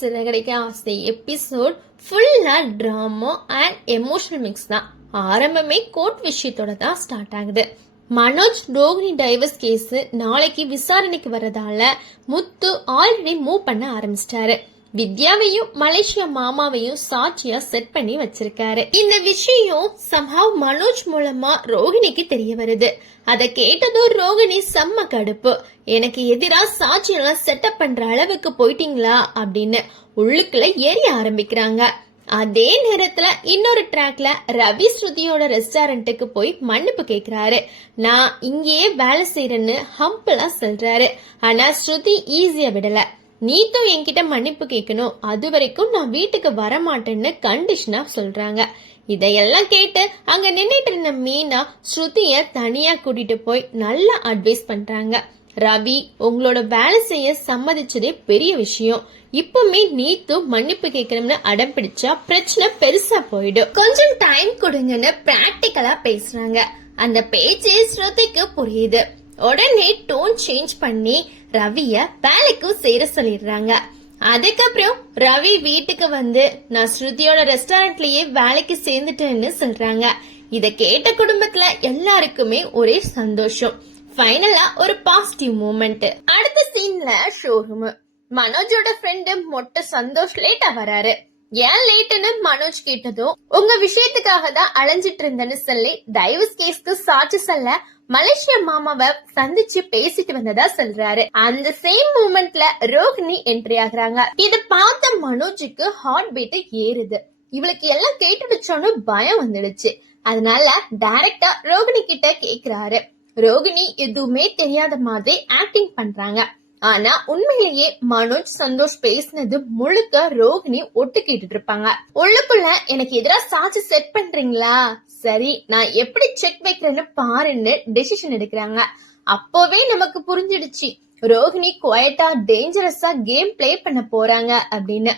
சிறகடிக்க ஆசை எபிசோட் ஃபுல்லா drama and emotional mix தான். ஆரம்பமே கோர்ட் விஷயத்தோட தான் ஸ்டார்ட் ஆகுது. மனோஜ் ரோகிணி டைவர்ஸ் கேஸ் நாளைக்கு விசாரணைக்கு வரதால முத்து ஆல்ரெடி மூவ் பண்ண ஆரம்பிச்சிட்டாரு. வித்யாவையும் மலேசியா மாமாவையும் சாட்சியா செட் பண்ணி வச்சிருக்காரு. இந்த விஷயம் சம்ஹவ் மனோஜ் மூலமா ரோகிணிக்கு தெரிய வருது. அத கேட்டதும் ரோகிணி செம்ம கடுப்பு. எனக்கு எதிரா சாட்சியெல்லாம் செட்டப் பண்ற அளவுக்கு போயிட்டீங்களா அப்படின்னு உள்ளுக்குள்ள எரிய ஆரம்பிக்கிறாங்க. அதே நேரத்துல இன்னொரு ட்ராக்ல ரவி ஸ்ருதியோட ரெஸ்டாரண்ட்டுக்கு போய் மன்னிப்பு கேக்குறாரு. நான் இங்கேயே வேலை செய்யறேன்னு ஹம்பெல்லாம் சொல்றாரு. ஆனா ஸ்ருதி ஈஸியா விடல. நீத்தும் என்கிட்ட மன்னிப்பு கேட்கணும், அது வரைக்கும் நான் வீட்டுக்கு வரமாட்டேன்னு கண்டிஷனா சொல்றாங்க. இதையெல்லாம் கேட்டு அங்க நின்னுட்டு இருந்த மீனா ஸ்ருதிய தனியா கூட்டிட்டு போய் நல்லா அட்வைஸ் பண்றாங்க. ரவி உங்களோட வேலை செய்ய சம்மதிச்சதே பெரிய விஷயம். இப்பவுமே நீத்து மன்னிப்பு கேட்கணும்னு அடம் பிடிச்சா பிரச்சனை பெருசா போயிடும். கொஞ்சம் டைம் கொடுங்கன்னு பிராக்டிக்கலா பேசுறாங்க. அந்த பேச்சு ஸ்ருதிக்கு புரியுது. உடனே டோன் சேஞ்ச் பண்ணி ரவிய வேலைக்கு சேர சொல்லிடுறாங்க. அதுக்கப்புறம் ரவி வீட்டுக்கு வந்து நான் ஸ்ருதியோட ரெஸ்டாரண்ட்லயே வேலைக்கு சேர்ந்துட்டேன்னு சொல்றாங்க. இத கேட்ட குடும்பத்துல எல்லாருக்குமே ஒரே சந்தோஷம். ஃபைனலா ஒரு பாசிட்டிவ் மூமெண்ட். அடுத்த சீன்ல ஷோரூம். மனோஜோட ஃப்ரெண்டு மொட்டை சந்தோஷ் லேட்டா வராரு. ஏன் லேட்டுன்னு மனோஜ் கேட்டதும் உங்க விஷயத்துக்காக தான் அலைஞ்சிட்டு இருந்தேன்னு சொல்லி டைவர்ஸ் கேஸ்க்கு சாட்சி சொல்ல மலேசியா மாமாவை சந்திச்சு பேசிட்டு வந்ததா சொல்றாரு. அந்த சேம் மூமெண்ட்ல ரோகிணி என்ட்ரி ஆகுறாங்க. இத பார்த்த மனோஜுக்கு ஹார்ட் பீட் ஏறுது. இவளுக்கு எல்லாம் கேட்டுடுச்சோன்னு பயம் வந்துடுச்சு. அதனால டைரக்டா ரோகிணி கிட்ட கேக்குறாரு. ரோகிணி எதுவுமே தெரியாத மாதிரி ஆக்டிங் பண்றாங்க. ஆனா உண்மையிலேயே மனோஜ் சந்தோஷ் பேசினது முழுக்க ரோகிணி ஒட்டு கேட்டுட்டு இருப்பாங்க. உள்ளுக்குள்ள எனக்கு எதிரா சாட்சி செட் பண்றீங்களா, சரி நான் எப்படி செக் வைக்கிறேன்னு பாருன்னு டெசிஷன் எடுக்கிறாங்க. அப்போவே நமக்கு புரிஞ்சிடுச்சு ரோகிணி குவைட்டா டேஞ்சரஸா கேம் பிளே பண்ண போறாங்க அப்படின்னு.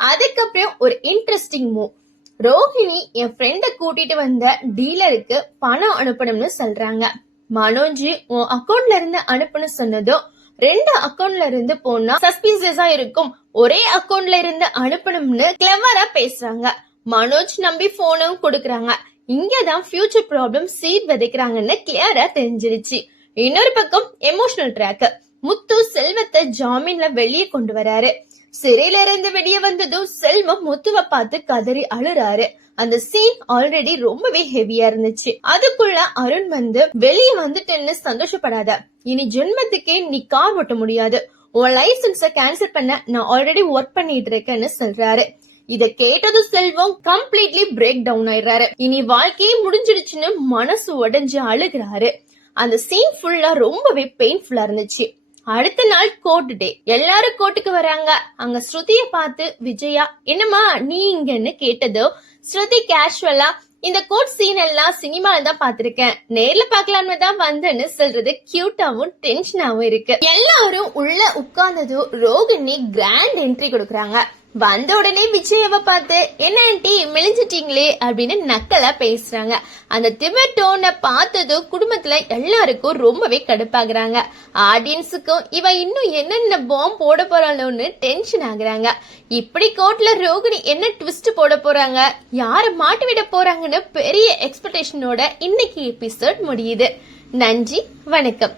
அதுக்கப்புறம் ஒரு இன்ட்ரெஸ்டிங் மூவ். ரோகிணி என் ஃப்ரெண்ட கூட்டிட்டு வந்த டீலருக்கு பணம் அனுப்பணும்னு சொல்றாங்க. மனோஜ் உன் அக்கௌண்ட்ல இருந்து அனுப்புன்னு சொன்னதும் 2 அக்கௌண்ட்ல இருந்து போனா சஸ்பீசியஸா இருக்கும், ஒரே அக்கௌண்ட்ல இருந்து அனுப்பணும்னு கிளவரா பேசுறாங்க. மனோஜ் நம்பி போனும் கொடுக்கறாங்க. இங்கதான் ஃபியூச்சர் ப்ராப்ளம் சீட் விதைக்கிறாங்கன்னு கிளியரா தெரிஞ்சிருச்சு. இன்னொரு பக்கம் எமோஷனல் ட்ராக். முத்து செல்வத்தை ஜாமீன்ல வெளியே கொண்டு வராரு. சிறையில இருந்து வெளியே வந்ததும் செல்வம் முத்துவை பார்த்து கதறி அழுறாரு. அந்த சீன் ஆல்ரெடி ரொம்பவே ஹெவியா இருந்துச்சு. அதுக்குள்ள அருண் வந்து வெளியே வந்துட்டேன்னு சந்தோஷப்படாத, இனி ஜென்மத்துக்கே நீ கார் ஓட்ட முடியாது, உன் லைசன்ஸ கேன்சல் பண்ண நான் ஆல்ரெடி ஒர்க் பண்ணிட்டு இருக்கேன்னு சொல்றாரு. இத கேட்டதும் செல்வம் கம்ப்ளீட்லி பிரேக் டவுன் ஆயிடுறாரு. இனி வாழ்க்கையே முடிஞ்சிடுச்சுன்னு மனசு உடைஞ்சு அழுகிறாரு. அந்த சீன் ஃபுல்லா ரொம்பவே பெயின்ஃபுல்லா இருந்துச்சு. அடுத்த நாள் கோர்ட் டே. எல்லாரும் கோர்ட்டுக்கு வராங்க. அங்க ஸ்ருதிய பார்த்து விஜயா என்னமா நீ இங்கன்னு கேட்டதோ ஸ்ருதி கேஷுவலா இந்த கோர்ட் சீன் எல்லாம் சினிமால தான் பாத்திருக்கேன், நேர்ல பாக்கலாம்னு தான் வந்தேன்னு சொல்றது கியூட்டாவும் டென்ஷனாவும் இருக்கு. எல்லாரும் உள்ள உட்கார்ந்ததும் ரோகிணி கிராண்ட் என்ட்ரி கொடுக்கறாங்க. வந்த உடனே விஜயாவை பார்த்து என்ன ஆண்டி மெலிஞ்சிட்டீங்களே அப்படின்னு நக்கலா பேசுறாங்க. அந்த திமிர் டோனை பார்த்ததும் குடும்பத்துல எல்லாருக்கும் ரொம்பவே கடுப்பாகுறாங்க. ஆடியன்ஸுக்கும் இவ இன்னும் என்னென்ன பாம்பு போட போறாளோன்னு டென்ஷன் ஆகுறாங்க. இப்படி கோர்ட்ல ரோகிணி என்ன ட்விஸ்ட் போட போறாங்க, யார மாட்டி விட போறாங்கன்னு பெரிய எக்ஸ்பெக்டேஷனோட இன்னைக்கு எபிசோட் முடியுது. நன்றி, வணக்கம்.